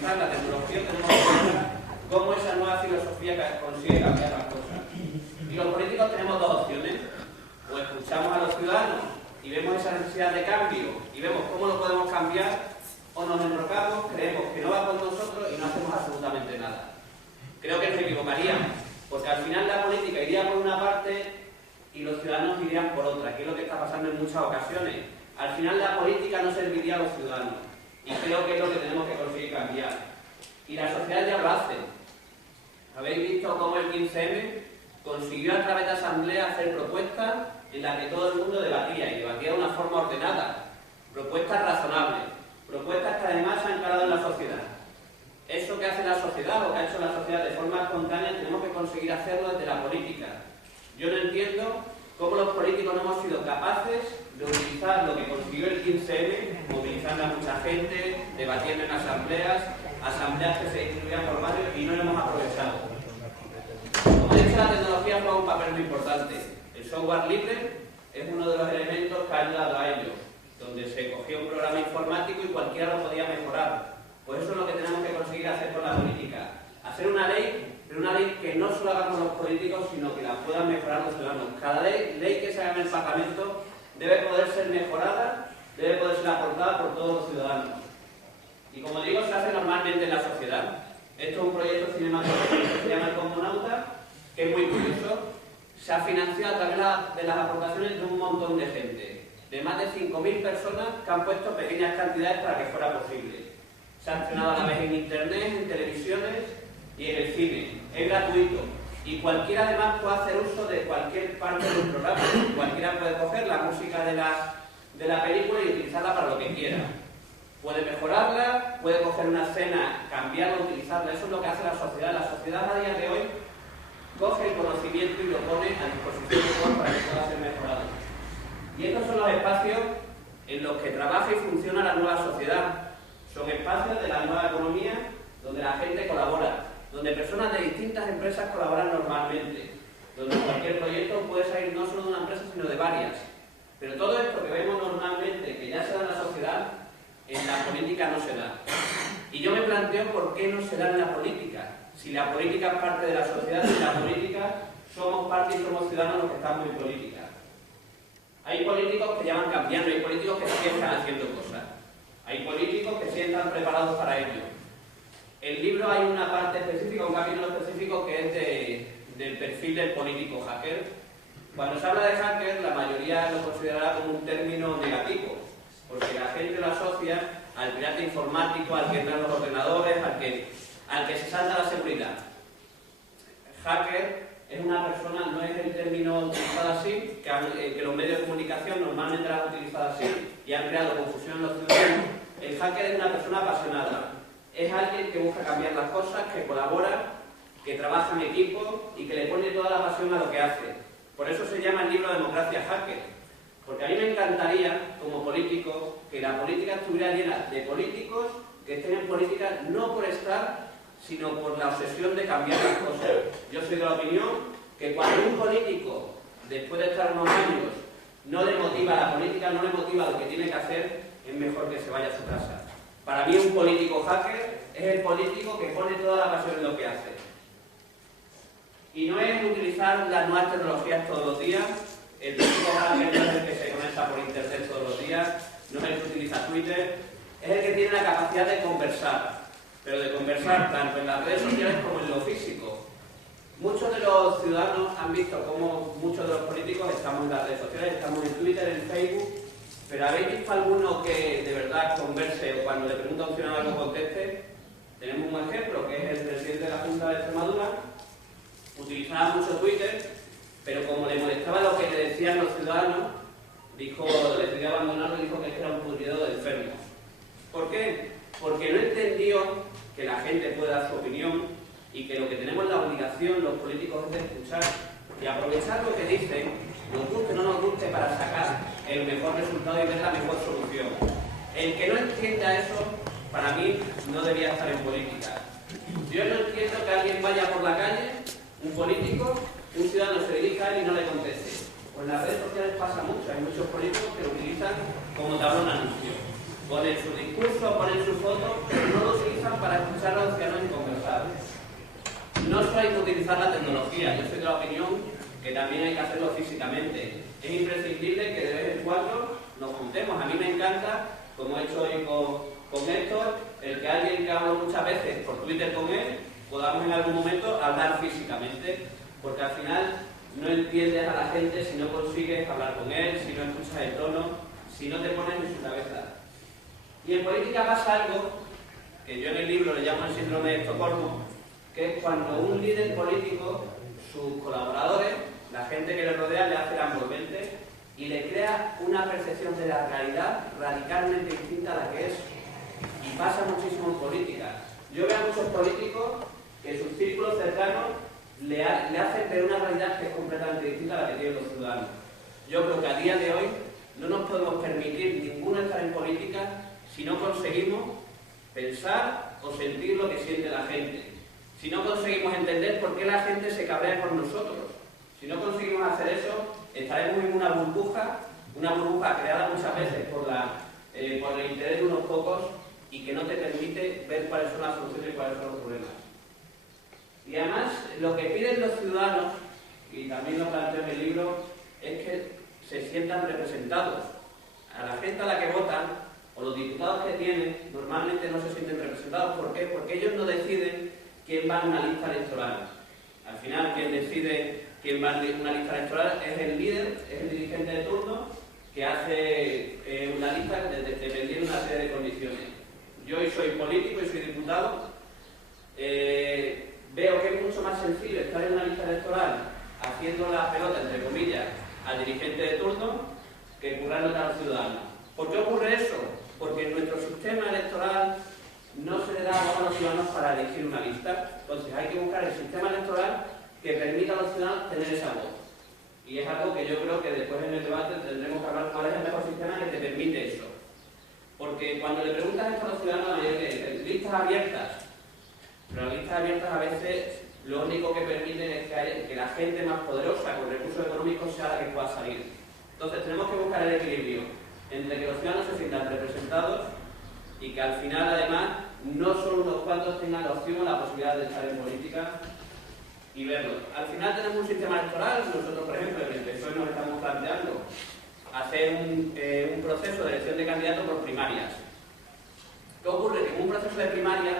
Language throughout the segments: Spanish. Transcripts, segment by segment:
utilizar la tecnología, tenemos que pensar cómo esa nueva filosofía consigue cambiar las cosas. Y los políticos tenemos dos opciones: o escuchamos a los ciudadanos y vemos esa necesidad de cambio y vemos cómo lo podemos cambiar, o nos enrocamos, creemos que no va con nosotros y no hacemos absolutamente nada. Creo que nos equivocaríamos, porque al final la política iría por una parte y los ciudadanos irían por otra, que es lo que está pasando en muchas ocasiones. Al final la política no serviría a los ciudadanos, y creo que es lo que tenemos que conseguir cambiar. Y la sociedad ya lo hace. Habéis visto cómo el 15M consiguió a través de asamblea hacer propuestas en las que todo el mundo debatía, y debatía de una forma ordenada, propuestas razonables, propuestas que además se han calado en la sociedad. Eso que hace la sociedad, o que ha hecho la sociedad de forma espontánea, tenemos que conseguir hacerlo desde la política. Yo no entiendo cómo los políticos no hemos sido capaces de utilizar lo que consiguió el 15M, movilizando a mucha gente, debatiendo en asambleas que se distribuían por barrios, y no lo hemos aprovechado. Como he dicho, la tecnología juega un papel muy importante. El software libre es uno de los elementos que ha ayudado a ello, donde se cogía un programa informático y cualquiera lo podía mejorar. Pues eso es lo que tenemos que conseguir hacer con la política. Hacer una ley, pero una ley que no solo hagamos los políticos, sino que la puedan mejorar los ciudadanos. Cada ley que se haga en el Parlamento debe poder ser mejorada, debe poder ser aportada por todos los ciudadanos. Y como digo, se hace normalmente en la sociedad. Esto es un proyecto cinematográfico que se llama El Cosmonauta, que es muy curioso. Se ha financiado a través de las aportaciones de un montón de gente, de más de 5.000 personas que han puesto pequeñas cantidades para que fuera posible. Se ha estrenado a la vez en internet, en televisiones y en el cine. Es gratuito. Y cualquiera además puede hacer uso de cualquier parte del programa. Cualquiera puede coger la música de la película y utilizarla para lo que quiera. Puede mejorarla, puede coger una escena, cambiarla, utilizarla. Eso es lo que hace la sociedad. La sociedad a día de hoy coge el conocimiento y lo pone a disposición de todos para que pueda ser mejorado. Y estos son los espacios en los que trabaja y funciona la nueva sociedad. Son espacios de la nueva economía donde la gente colabora, donde personas de distintas empresas colaboran normalmente, donde cualquier proyecto puede salir no solo de una empresa, sino de varias. Pero todo esto que vemos normalmente, que ya se da en la sociedad, en la política no se da. Y yo me planteo por qué no se da en la política. Si la política es parte de la sociedad, si la política somos parte y somos ciudadanos los que estamos en política. Hay políticos que ya van cambiando, hay políticos que sí están haciendo cosas. Hay políticos que sí están preparados para ello. En el libro hay una parte específica, un capítulo específico que es del perfil del político hacker. Cuando se habla de hacker, la mayoría lo considerará como un término negativo, porque la gente lo asocia al pirata informático, al que entra en los ordenadores, al que se salta la seguridad. Hacker es una persona, no es el término utilizado así, que los medios de comunicación normalmente lo han utilizado así y han creado confusión en los ciudadanos. El hacker es una persona apasionada, es alguien que busca cambiar las cosas, que colabora, que trabaja en equipo y que le pone toda la pasión a lo que hace. Por eso se llama el libro Democracia Hacker, porque a mí me encantaría, como político, que la política estuviera llena de políticos que estén en política no por estar, sino por la obsesión de cambiar las cosas. Yo soy de la opinión que cuando un político, después de estar unos años, no le motiva la política, no le motiva lo que tiene que hacer, es mejor que se vaya a su casa. Para mí un político hacker es el político que pone toda la pasión en lo que hace. Y no es utilizar las nuevas tecnologías todos los días. El político hacker no es el que se conecta por internet todos los días, no es el que utiliza Twitter, es el que tiene la capacidad de conversar, pero de conversar tanto en las redes sociales como en lo físico. Muchos de los ciudadanos han visto cómo muchos de los políticos estamos en las redes sociales, estamos en Twitter, en Facebook, pero ¿habéis visto alguno que de verdad converse o cuando le pregunta a un ciudadano algo conteste? Tenemos un ejemplo, que es el presidente de la Junta de Extremadura. Utilizaba mucho Twitter, pero como le molestaba lo que le decían los ciudadanos, decidió abandonarlo y dijo que era un pudridero de enfermos. ¿Por qué? Porque no entendió que la gente puede dar su opinión y que lo que tenemos la obligación los políticos es de escuchar y aprovechar lo que dicen, nos guste o no nos guste, para sacar el mejor resultado y ver la mejor solución. El que no entienda eso, para mí, no debía estar en política. Yo no entiendo que alguien vaya por la calle, un político, un ciudadano se dirija a él y no le conteste. Pues en las redes sociales pasa mucho, hay muchos políticos que lo utilizan como tablón anuncio. Ponen su discurso, ponen su foto, pero no lo utilizan para escuchar utilizar la tecnología. Yo soy de la opinión que también hay que hacerlo físicamente. Es imprescindible que de vez en cuando nos juntemos. A mí me encanta, como he hecho hoy con Héctor, el que alguien que hablo muchas veces por Twitter con él, podamos en algún momento hablar físicamente, porque al final no entiendes a la gente si no consigues hablar con él, si no escuchas el tono, si no te pones en su cabeza. Y en política pasa algo que yo en el libro le llamo el síndrome de Estocolmo, que es cuando un líder político, sus colaboradores, la gente que le rodea, le hace la envolvente y le crea una percepción de la realidad radicalmente distinta a la que es. Y pasa muchísimo en política. Yo veo a muchos políticos que sus círculos cercanos le hacen ver una realidad que es completamente distinta a la que tienen los ciudadanos. Yo creo que a día de hoy no nos podemos permitir ninguno estar en política si no conseguimos pensar o sentir lo que siente la gente. Si no conseguimos entender por qué la gente se cabrea con nosotros. Si no conseguimos hacer eso, estaremos en una burbuja creada muchas veces por el interés de unos pocos y que no te permite ver cuáles son las soluciones y cuáles son los problemas. Y además, lo que piden los ciudadanos, y también lo planteo en el libro, es que se sientan representados. A la gente a la que votan, o los diputados que tienen, normalmente no se sienten representados. ¿Por qué? Porque ellos no deciden quién va en una lista electoral. Al final, quien decide quién va en una lista electoral es el líder, es el dirigente de turno, que hace una lista dependiendo de una serie de condiciones. Yo hoy soy político y soy diputado. Veo que es mucho más sencillo estar en una lista electoral haciendo la pelota, entre comillas, al dirigente de turno que currándote a los ciudadanos. ¿Por qué ocurre eso? Porque en nuestro sistema electoral no se le da voz a los ciudadanos para elegir una lista. Entonces hay que buscar el sistema electoral que permita a los ciudadanos tener esa voz. Y es algo que yo creo que después en el debate tendremos que hablar cuál es el mejor sistema que te permite eso. Porque cuando le preguntas esto a los ciudadanos, dicen listas abiertas. Pero las listas abiertas a veces lo único que permiten es que la gente más poderosa con recursos económicos sea la que pueda salir. Entonces tenemos que buscar el equilibrio entre que los ciudadanos se sientan representados y que al final además no solo unos cuantos tengan la opción o la posibilidad de estar en política y verlo. Al final tenemos un sistema electoral. Nosotros, por ejemplo, en el PSOE nos estamos planteando hacer un proceso de elección de candidatos por primarias. ¿Qué ocurre? Que en un proceso de primaria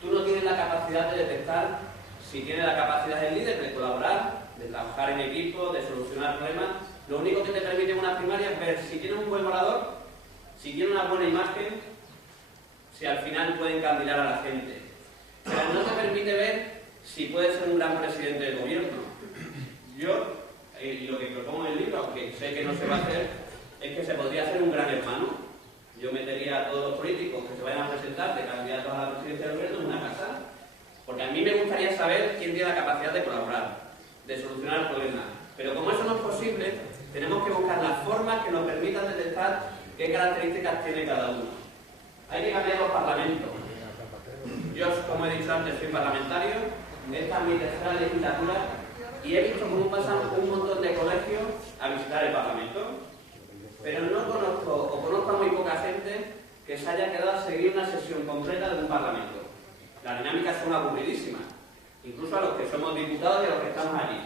tú no tienes la capacidad de detectar si tiene la capacidad del líder de colaborar, de trabajar en equipo, de solucionar problemas. Lo único que te permite una primaria es ver si tiene un buen orador, si tiene una buena imagen, si al final puede encandilar a la gente. Pero no te permite ver si puede ser un gran presidente del gobierno. Yo, y lo que propongo en el libro, aunque sé que no se va a hacer, es que se podría hacer un gran hermano. Yo metería a todos los políticos que se vayan a presentar de candidatos a la presidencia del gobierno en una casa, porque a mí me gustaría saber quién tiene la capacidad de colaborar, de solucionar el problema. Pero como eso no es posible, tenemos que buscar las formas que nos permitan detectar qué características tiene cada uno. Hay que cambiar los parlamentos. Yo, como he dicho antes, soy parlamentario, esta es mi tercera legislatura y he visto cómo pasan un montón de colegios a visitar el Parlamento, pero no conozco, o conozco a muy poca gente que se haya quedado a seguir una sesión completa de un Parlamento. Las dinámicas son aburridísimas, incluso a los que somos diputados y a los que estamos allí,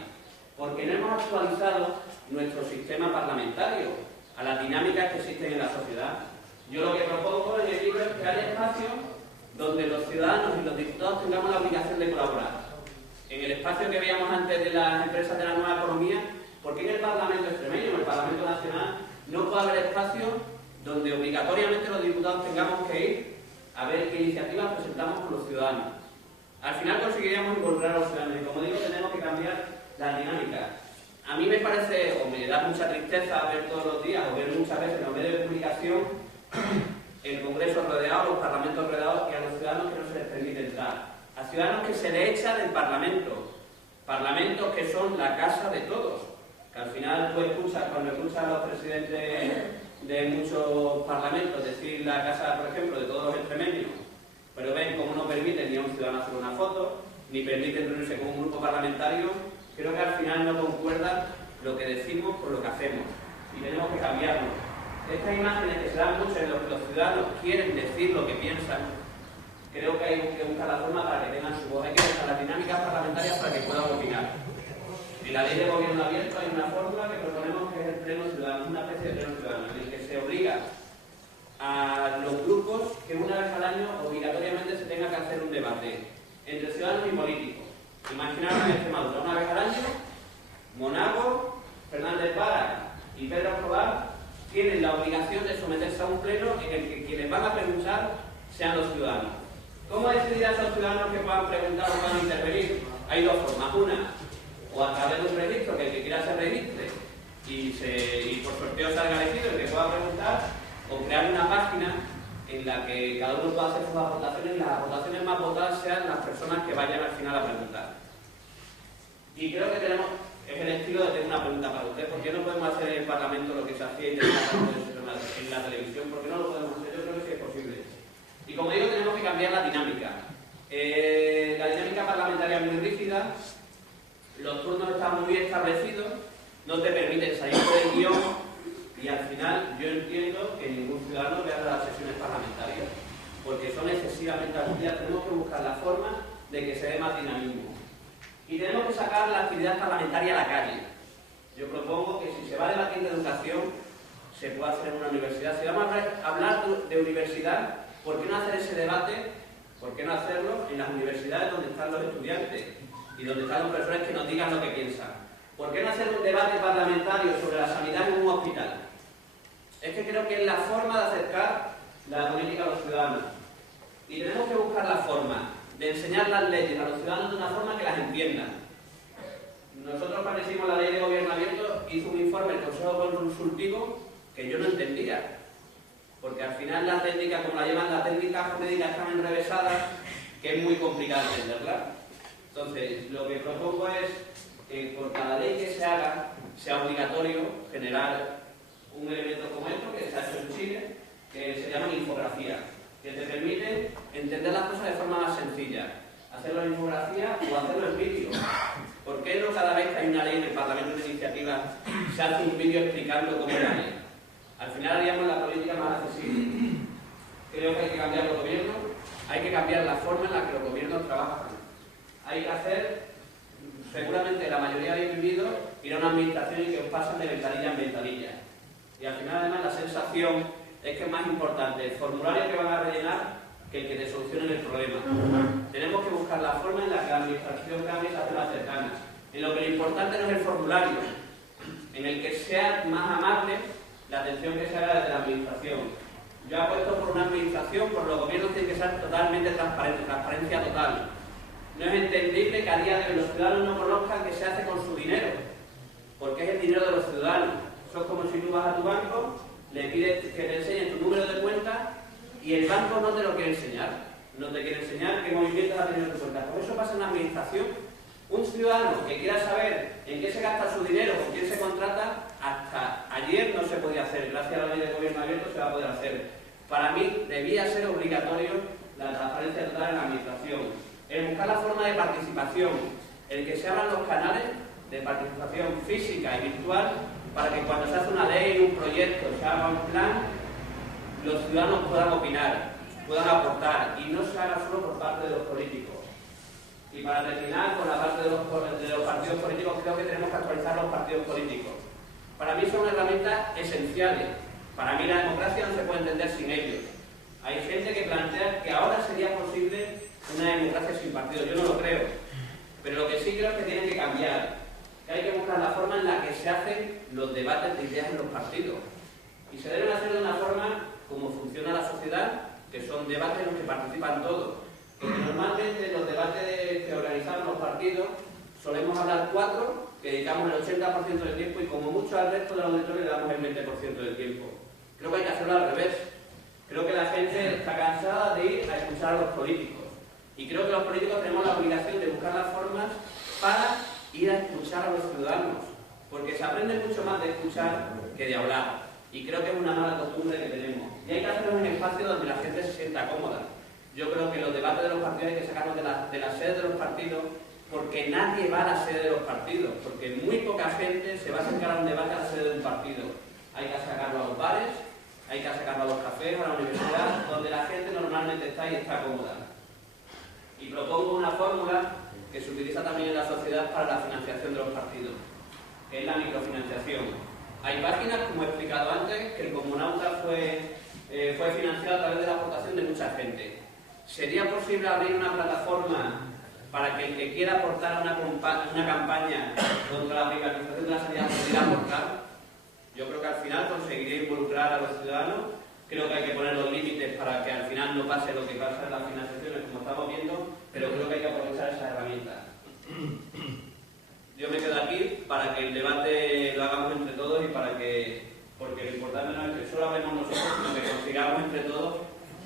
porque no hemos actualizado nuestro sistema parlamentario a las dinámicas que existen en la sociedad. Yo lo que propongo en el libro es que haya espacios donde los ciudadanos y los diputados tengamos la obligación de colaborar. En el espacio que veíamos antes de las empresas de la nueva economía, ¿por qué en el Parlamento extremeño, en el Parlamento nacional, no puede haber espacios donde obligatoriamente los diputados tengamos que ir a ver qué iniciativas presentamos con los ciudadanos? Al final conseguiríamos involucrar a los ciudadanos y, como digo, tenemos que cambiar las dinámicas. A mí me parece, o me da mucha tristeza ver todos los días, o ver muchas veces en los medios de comunicación, el Congreso rodeado, los parlamentos rodeados, y a los ciudadanos que no se les permite entrar. A ciudadanos que se les echa del Parlamento. Parlamentos que son la casa de todos. Que al final tú escuchas, cuando escuchas a los presidentes de muchos parlamentos decir la casa, por ejemplo, de todos los extremeños, pero ven cómo no permiten ni a un ciudadano hacer una foto, ni permiten reunirse con un grupo parlamentario. Creo que al final no concuerda lo que decimos con lo que hacemos. Y tenemos que cambiarlo. Estas imágenes que se dan mucho en los que los ciudadanos quieren decir lo que piensan, creo que hay que buscar la forma para que tengan su voz. Hay que buscar las dinámicas parlamentarias para que puedan opinar. En la ley de gobierno abierto hay una fórmula que proponemos que es el pleno ciudadano, una especie de pleno ciudadano, en el que se obliga a los grupos que una vez al año obligatoriamente se tenga que hacer un debate entre ciudadanos y políticos. Imaginaros en Extremadura, una vez al año, Monago, Fernández Vara y Pedro Escobar tienen la obligación de someterse a un pleno en el que quienes van a preguntar sean los ciudadanos. ¿Cómo decidirán esos ciudadanos que puedan preguntar o puedan intervenir? Hay dos formas. Una, o a través de un registro, que el que quiera se registre y por sorteo salga elegido el que pueda preguntar, o crear una página en la que cada uno pueda hacer sus aportaciones y las aportaciones más votadas sean las personas que vayan al final a preguntar. Y creo que tenemos, es el estilo de tener una pregunta para usted. ¿Por qué no podemos hacer en el Parlamento lo que se hacía en la televisión? ¿Por qué no lo podemos hacer? Yo creo que sí es posible. Y como digo, tenemos que cambiar la dinámica. La dinámica parlamentaria es muy rígida, los turnos están muy establecidos, no te permiten salir del guión y al final yo entiendo que ningún ciudadano vea las sesiones parlamentarias porque son excesivamente aburridas. Tenemos que buscar la forma de que se dé más dinamismo. Y tenemos que sacar la actividad parlamentaria a la calle. Yo propongo que si se va a debatir de educación, se pueda hacer en una universidad. Si vamos a hablar de universidad, ¿por qué no hacer ese debate? ¿Por qué no hacerlo en las universidades donde están los estudiantes y donde están los profesores que nos digan lo que piensan? ¿Por qué no hacer un debate parlamentario sobre la sanidad en un hospital? Es que creo que es la forma de acercar la política a los ciudadanos. Y tenemos que buscar la forma de enseñar las leyes a los ciudadanos de una forma que las entiendan. Nosotros cuando hicimos la ley de gobierno abierto hizo un informe el Consejo Consultivo que yo no entendía. Porque al final la técnica, como la llevan la técnica jurídica, están enrevesadas, que es muy complicado entenderla. Entonces, lo que propongo es que por cada ley que se haga, sea obligatorio generar un elemento como esto, que se ha hecho en Chile, que se llama infografía, que te permite entender las cosas de forma más sencilla. Hacerlo en infografía o hacerlo en vídeo. ¿Por qué no cada vez que hay una ley en el Parlamento de Iniciativa se hace un vídeo explicando cómo es la ley? Al final haríamos la política más accesible. Creo que hay que cambiar los gobiernos, hay que cambiar la forma en la que los gobiernos trabajan. Hay que hacer, seguramente la mayoría habéis vivido, ir a una administración y que os pasen de ventanilla en ventanilla. Y al final además la sensación es que es más importante el formulario que van a rellenar que el que te solucione el problema. Tenemos que buscar la forma en la que la administración cambie y se hace más cercana. En lo que lo importante no es el formulario, en el que sea más amable la atención que se haga desde la administración. Yo apuesto por una administración, por los gobiernos tiene que ser totalmente transparente, transparencia total. No es entendible que a día de hoy los ciudadanos no conozcan qué se hace con su dinero, porque es el dinero de los ciudadanos. Eso es como si tú vas a tu banco, le pides que te enseñen tu número de cuenta y el banco no te lo quiere enseñar. No te quiere enseñar qué movimientos ha tenido tu cuenta. Por eso pasa en la administración. Un ciudadano que quiera saber en qué se gasta su dinero, con quién se contrata, hasta ayer no se podía hacer. Gracias a la ley de gobierno abierto se va a poder hacer. Para mí debía ser obligatorio la transparencia total en la administración. El buscar la forma de participación, el que se abran los canales de participación física y virtual para que cuando se hace una ley, un proyecto, se haga un plan, los ciudadanos puedan opinar, puedan aportar y no se haga solo por parte de los políticos. Y para terminar, con la parte de los partidos políticos, creo que tenemos que actualizar los partidos políticos. Para mí son herramientas esenciales. Para mí la democracia no se puede entender sin ellos. Hay gente que plantea que ahora sería posible una democracia sin partidos. Yo no lo creo. Pero lo que sí creo es que tiene que cambiar. Que hay que buscar la forma en la que se hacen los debates de ideas en los partidos. Y se deben hacer de una forma como funciona la sociedad, que son debates en los que participan todos. Porque normalmente los debates que organizamos los partidos solemos hablar 4, que dedicamos el 80% del tiempo y como mucho al resto del auditorio le damos el 20% del tiempo. Creo que hay que hacerlo al revés. Creo que la gente está cansada de ir a escuchar a los políticos. Y creo que los políticos tenemos la obligación de buscar las formas para ir a escuchar a los ciudadanos. Porque se aprende mucho más de escuchar que de hablar. Y creo que es una mala costumbre que tenemos. Y hay que hacerlo en un espacio donde la gente se sienta cómoda. Yo creo que los debates de los partidos hay que sacarlos de la sede de los partidos, porque nadie va a la sede de los partidos, porque muy poca gente se va a acercar a un debate a la sede de un partido. Hay que sacarlo a los bares, hay que sacarlo a los cafés, a la universidad, donde la gente normalmente está y está cómoda. Y propongo una fórmula que se utiliza también en la sociedad para la financiación de los partidos, que es la microfinanciación. Hay páginas, como he explicado antes, que el Comunauta fue financiado a través de la aportación de mucha gente. ¿Sería posible abrir una plataforma para que el que quiera aportar a una campaña contra la privatización de la sanidad pudiera aportar? Yo creo que al final conseguiría involucrar a los ciudadanos. Creo que hay que poner los límites para que al final no pase lo que pasa en las financiaciones, como estamos viendo, pero creo que hay que aprovechar esas herramientas. Yo me quedo aquí para que el debate lo hagamos entre todos y porque lo importante no es que solo hablemos nosotros, sino que consigamos entre todos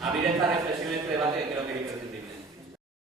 abrir esta reflexión, este debate que creo que es imprescindible.